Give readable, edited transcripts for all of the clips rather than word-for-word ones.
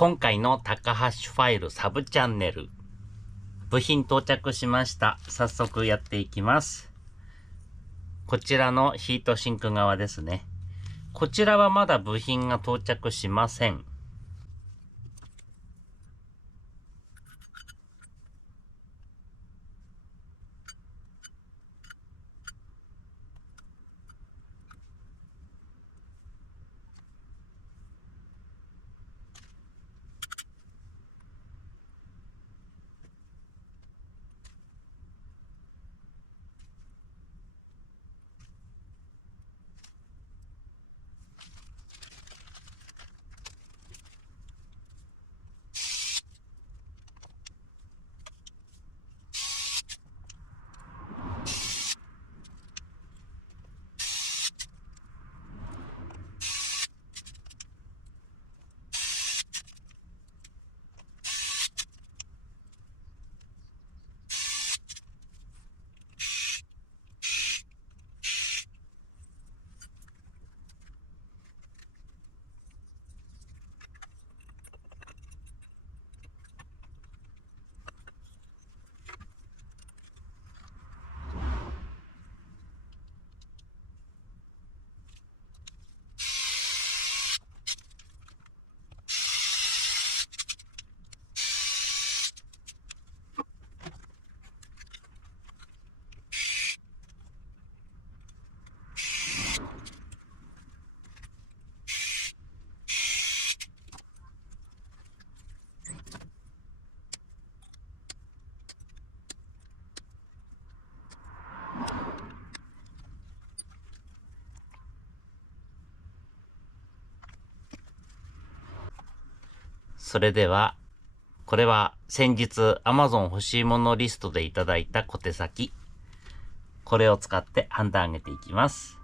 今回の高橋ファイルサブチャンネル、部品到着しました。早速やっていきます。こちらのヒートシンク側ですね。こちらはまだ部品が到着しません。それでは、これは先日 Amazon 欲しいものリストでいただいた小手先。これを使ってハンダ上げていきます。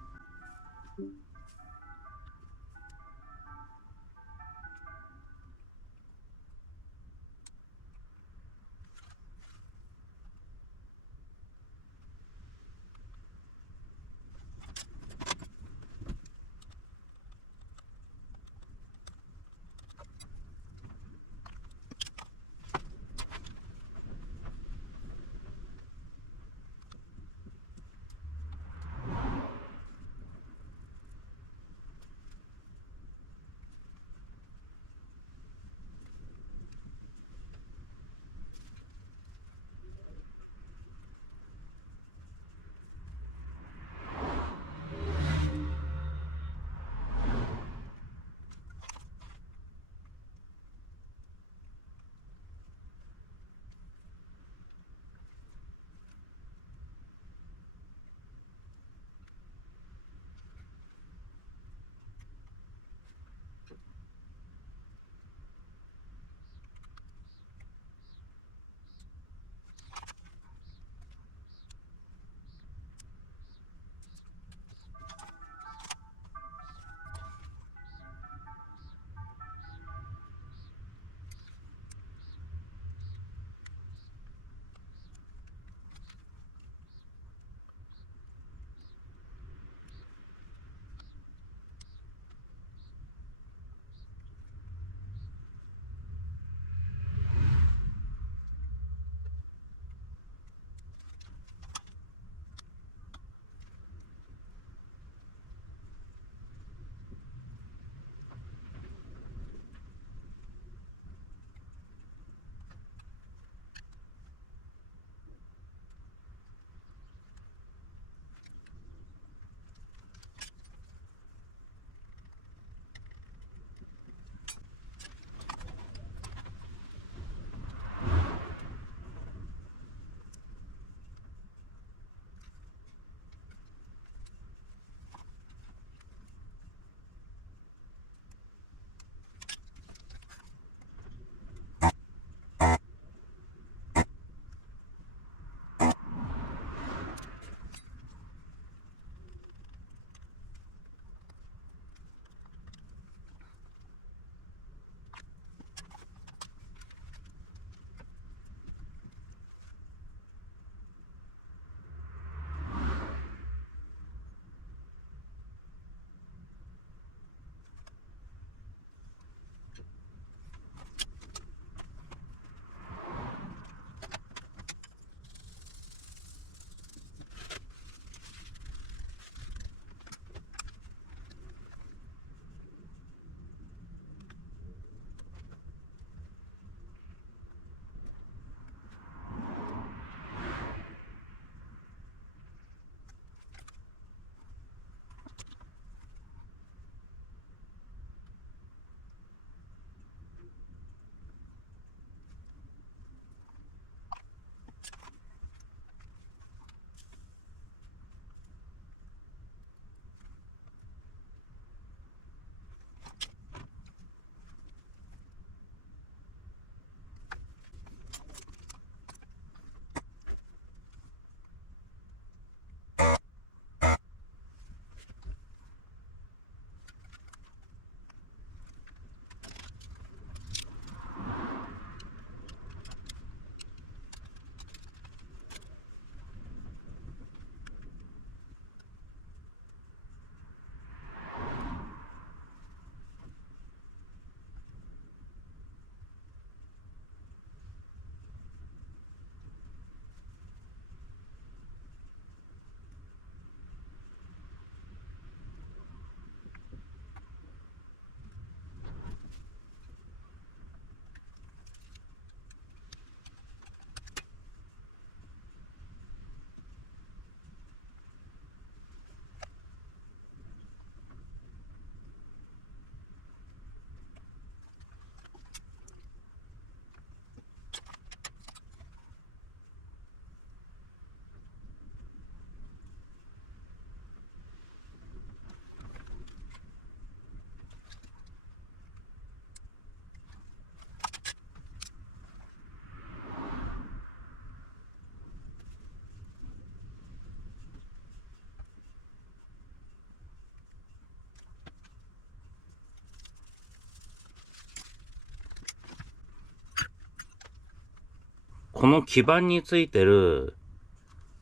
この基板についてる、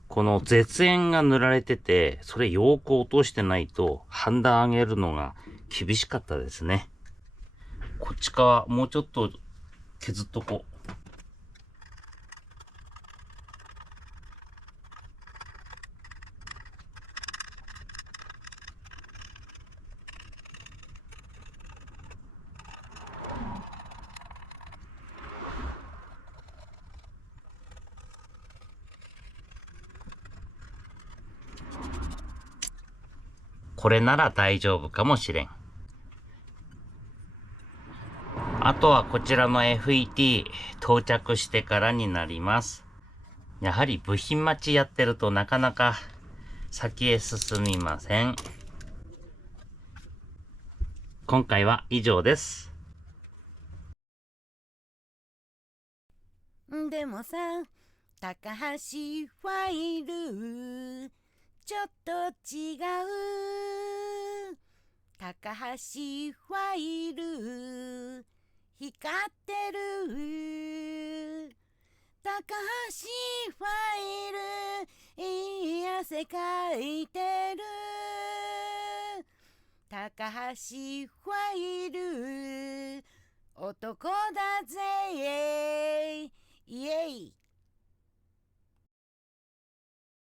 この絶縁が塗られてて、それよく落としてないとハンダ上げるのが厳しかったですね。こっち側、もうちょっと削っとこう。これなら大丈夫かもしれん。あとはこちらの FET 到着してからになります。やはり部品待ちやってるとなかなか先へ進みません。今回は以上です。でもさ、高橋ファイルちょっと違う。高橋ファイル光ってる。高橋ファイルいい汗かいてる。高橋ファイル男だぜイエイ